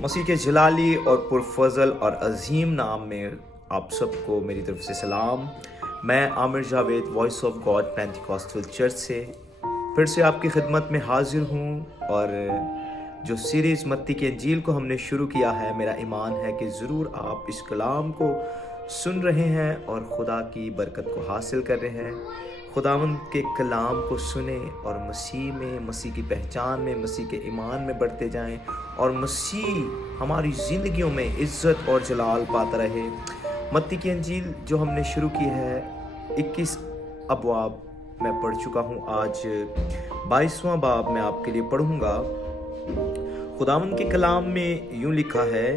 مسیح کے جلالی اور پرفضل اور عظیم نام میں آپ سب کو میری طرف سے سلام۔ میں Aamir Javed Voice of God Pentecostal Church سے پھر سے آپ کی خدمت میں حاضر ہوں، اور جو سیریز متی کی انجیل کو ہم نے شروع کیا ہے، میرا ایمان ہے کہ ضرور آپ اس کلام کو سن رہے ہیں اور خدا کی برکت کو حاصل کر رہے ہیں۔ خداوند کے کلام کو سنیں اور مسیح میں، مسیح کی پہچان میں، مسیح کے ایمان میں بڑھتے جائیں، اور مسیح ہماری زندگیوں میں عزت اور جلال پاتا رہے۔ متی کی انجیل جو ہم نے شروع کی ہے، 21 ابواب میں پڑھ چکا ہوں، آج 22واں باب میں آپ کے لیے پڑھوں گا۔ خداوند کے کلام میں یوں لکھا ہے،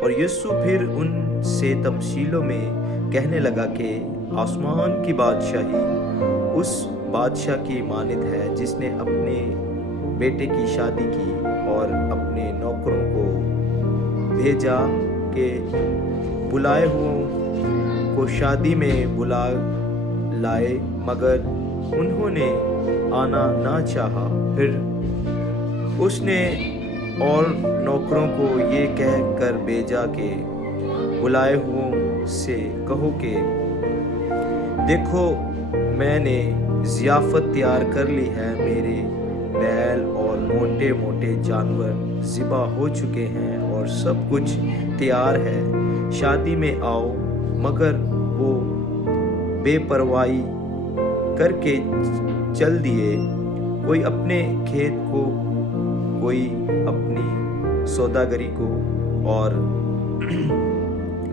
اور یسوع پھر ان سے تمثیلوں میں کہنے لگا کہ آسمان کی بادشاہی اس بادشاہ کی مانند ہے جس نے اپنے بیٹے کی شادی کی اور اپنے نوکروں کو بھیجا کہ بلائے ہوئوں کو شادی میں بلا لائے، مگر انہوں نے آنا نہ چاہا۔ پھر اس نے اور نوکروں کو یہ کہہ کر بھیجا کہ بلائے ہوئوں سے کہو کہ دیکھو، میں نے ضیافت تیار کر لی ہے، میرے بیل اور موٹے موٹے جانور ذبح ہو چکے ہیں اور سب کچھ تیار ہے، شادی میں آؤ۔ مگر وہ بے پرواہی کر کے چل دیے، کوئی اپنے کھیت کو، کوئی اپنی سوداگری کو، اور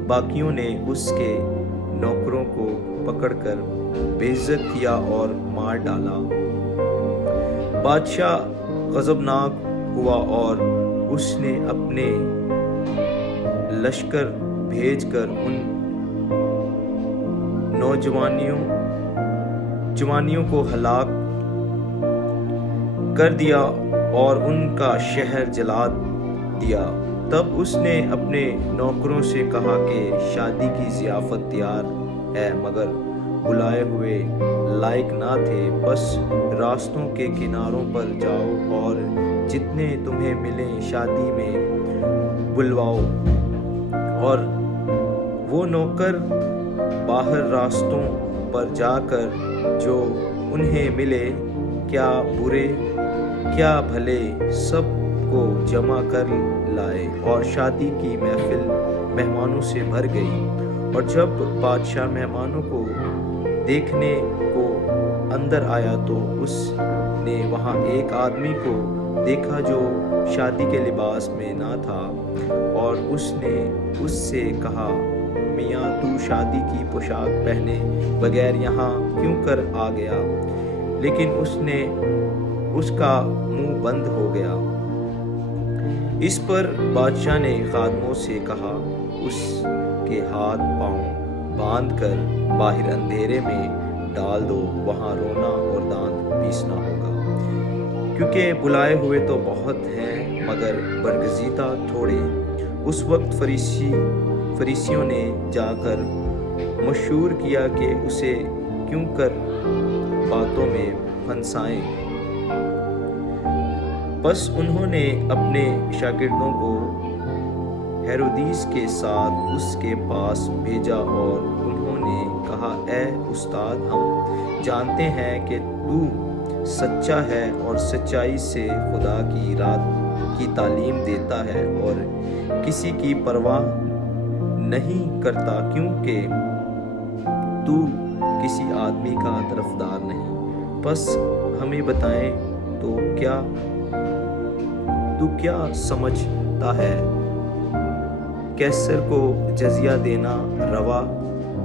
باقیوں نے اس کے نوکروں کو پکڑ کر بے عزت کیا اور مار ڈالا۔ بادشاہ غضبناک ہوا اور اس نے اپنے لشکر بھیج کر ان جوانیوں کو ہلاک کر دیا اور ان کا شہر جلا دیا۔ تب اس نے اپنے نوکروں سے کہا کہ شادی کی ضیافت تیار ہے، مگر بلائے ہوئے لائق نہ تھے، بس راستوں کے کناروں پر جاؤ اور جتنے تمہیں ملیں شادی میں بلواؤ۔ اور وہ نوکر باہر راستوں پر جا کر جو انہیں ملے، کیا برے کیا بھلے، سب کو جمع کر لائے، اور شادی کی محفل مہمانوں سے بھر گئی۔ اور جب بادشاہ مہمانوں کو دیکھنے کو اندر آیا تو اس نے وہاں ایک آدمی کو دیکھا جو شادی کے لباس میں نہ تھا، اور اس نے اس سے کہا، میاں، تو شادی کی پوشاک پہنے بغیر یہاں کیوں کر آ گیا؟ لیکن اس کا منہ بند ہو گیا۔ اس پر بادشاہ نے خادموں سے کہا، اس کے ہاتھ پاؤں باندھ کر باہر اندھیرے میں ڈال دو، وہاں رونا اور دانت پیسنا ہوگا، کیونکہ بلائے ہوئے تو بہت ہیں مگر برگزیدہ تھوڑے۔ اس وقت فریسیوں نے جا کر مشور کیا کہ اسے کیوں کر باتوں میں پھنسائیں۔ بس انہوں نے اپنے شاگردوں کو ہیرودیس کے ساتھ اس کے پاس بھیجا اور انہوں نے کہا، اے استاد، ہم جانتے ہیں کہ تو سچا ہے اور سچائی سے خدا کی رات کی تعلیم دیتا ہے اور کسی کی پرواہ نہیں کرتا، کیونکہ تو کسی آدمی کا طرفدار نہیں۔ بس ہمیں بتائیں، تو کیا سمجھتا ہے؟ کیسر کو جزیہ دینا روا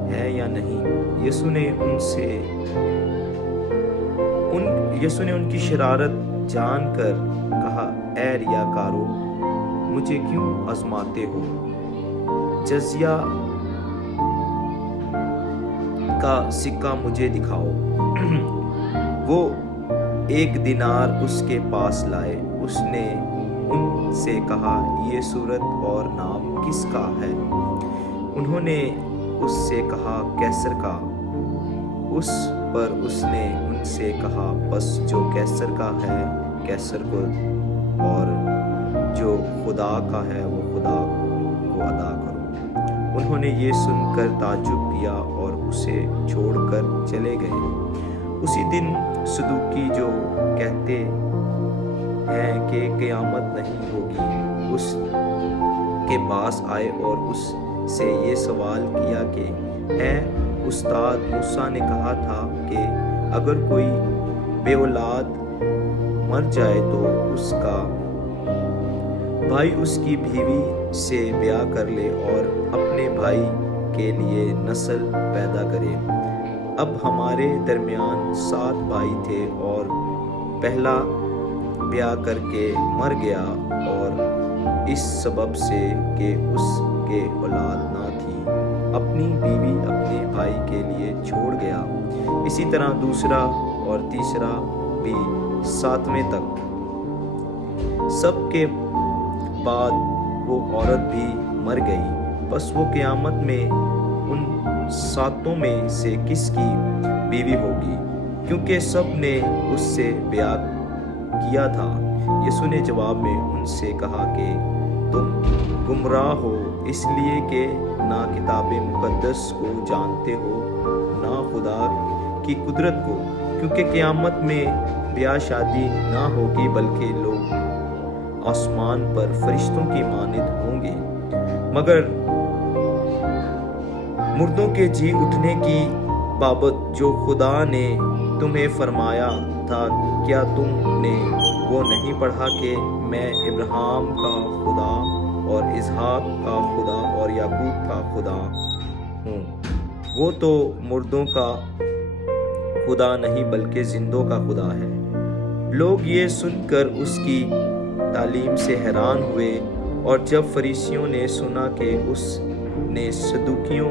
ہے یا نہیں؟ یسوع نے ان کی شرارت جان کر کہا، اے ریاکارو، مجھے کیوں آزماتے ہو؟ جزیہ کا سکہ مجھے دکھاؤ۔ وہ 1 دینار اس کے پاس لائے۔ اس نے ان سے کہا، یہ صورت اور نام کس کا ہے؟ انہوں نے اس سے کہا، کیسر کا۔ اس پر اس نے ان سے کہا، بس جو کیسر کا ہے کیسر کو، اور جو خدا کا ہے وہ خدا کو ادا کرو۔ انہوں نے یہ سن کر تعجب کیا اور اسے چھوڑ کر چلے گئے۔ اسی دن صدوقی جو کہتے ہیں کہ قیامت نہیں ہوگی اس کے پاس آئے اور اس سے یہ سوال کیا کہ اے استاد، موسیٰ نے کہا تھا کہ اگر کوئی بے اولاد مر جائے تو اس کا بھائی اس کی بیوی سے بیاہ کر لے اور اپنے بھائی کے لیے نسل پیدا کرے۔ اب ہمارے درمیان 7 بھائی تھے اور پہلا بیاہ کر کے مر گیا، اور اس سبب سے کہ اس کے اولاد نہ تھی اپنی بیوی اپنے بھائی کے لیے چھوڑ گیا۔ اسی طرح دوسرا اور تیسرا بھی 7ویں تک۔ سب کے بعد وہ عورت بھی مر گئی۔ بس وہ قیامت میں ان 7 میں سے کس کی بیوی ہوگی، کیونکہ سب نے اس سے بیاہ کیا تھا۔ یسوع نے جواب میں ان سے کہا کہ تم گمراہ ہو، اس لیے کہ نہ کتاب مقدس کو جانتے ہو نہ خدا کی قدرت کو، کیونکہ قیامت میں بیاہ شادی نہ ہوگی بلکہ لوگ آسمان پر فرشتوں کی مانند ہوں گے۔ مگر مردوں کے جی اٹھنے کی بابت جو خدا نے تمہیں فرمایا تھا، کیا تم نے وہ نہیں پڑھا کہ میں ابراہیم کا خدا اور اسحاق کا خدا اور یعقوب کا خدا ہوں؟ وہ تو مردوں کا خدا نہیں بلکہ زندوں کا خدا ہے۔ لوگ یہ سن کر اس کی تعلیم سے حیران ہوئے، اور جب فریسیوں نے سنا کہ اس نے صدوقیوں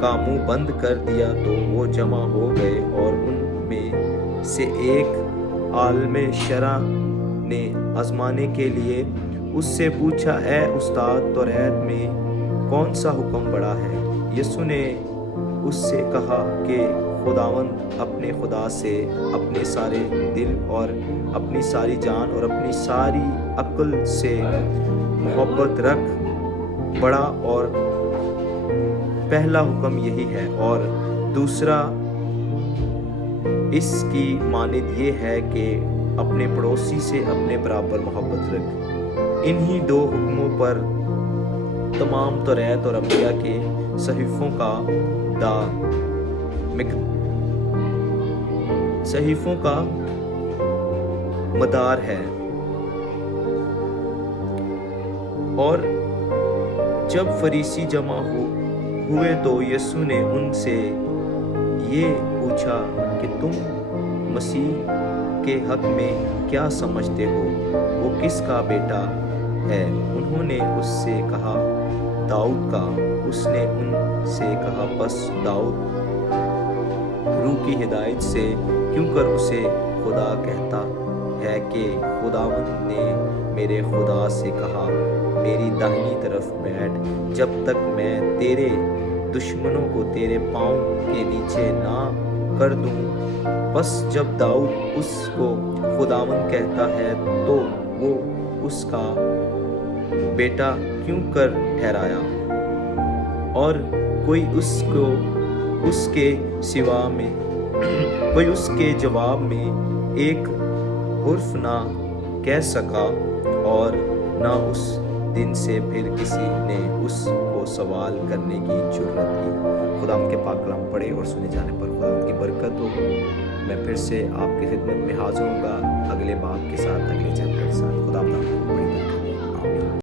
کا منہ بند کر دیا تو وہ جمع ہو گئے، اور ان میں سے ایک عالم شرع نے آزمانے کے لیے اس سے پوچھا، اے استاد، توریت میں کون سا حکم بڑا ہے؟ یسوع نے اس سے کہا کہ خداوند اپنے خدا سے اپنے سارے دل اور اپنی ساری جان اور اپنی ساری عقل سے محبت رکھ، بڑا اور پہلا حکم یہی ہے، اور دوسرا اس کی مانند یہ ہے کہ اپنے پڑوسی سے اپنے برابر محبت رکھ۔ انہی 2 حکموں پر تمام توریت اور انبیاء کے صحیفوں کا مدار ہے۔ اور جب فریسی جمع ہوئے تو یسوع نے ان سے یہ پوچھا کہ تم مسیح کے حق میں کیا سمجھتے ہو؟ وہ کس کا بیٹا ہے؟ انہوں نے اس سے کہا داؤد کا۔ اس نے ان سے کہا پس داؤد روح کی ہدایت سے کیوں کر اسے خدا کہتا ہے کہ خداوند نے میرے خدا سے کہا میری داہنی طرف بیٹھ جب تک میں تیرے دشمنوں کو تیرے پاؤں کے نیچے نہ کر دوں؟ پس جب داؤد اس کو خداوند کہتا ہے تو وہ اس کا بیٹا کیوں کر ٹھہرایا؟ اور کوئی اس کے جواب میں ایک حرف نہ کہہ سکا، اور نہ اس دن سے پھر کسی نے اس کو سوال کرنے کی جرت کی۔ خدا ان کے پاک کلام پڑھے اور سنے جانے پر خدا ان کی برکت ہو۔ میں پھر سے آپ کی خدمت میں حاضر ہوں گا اگلے باب کے ساتھ، اگلے چیپٹر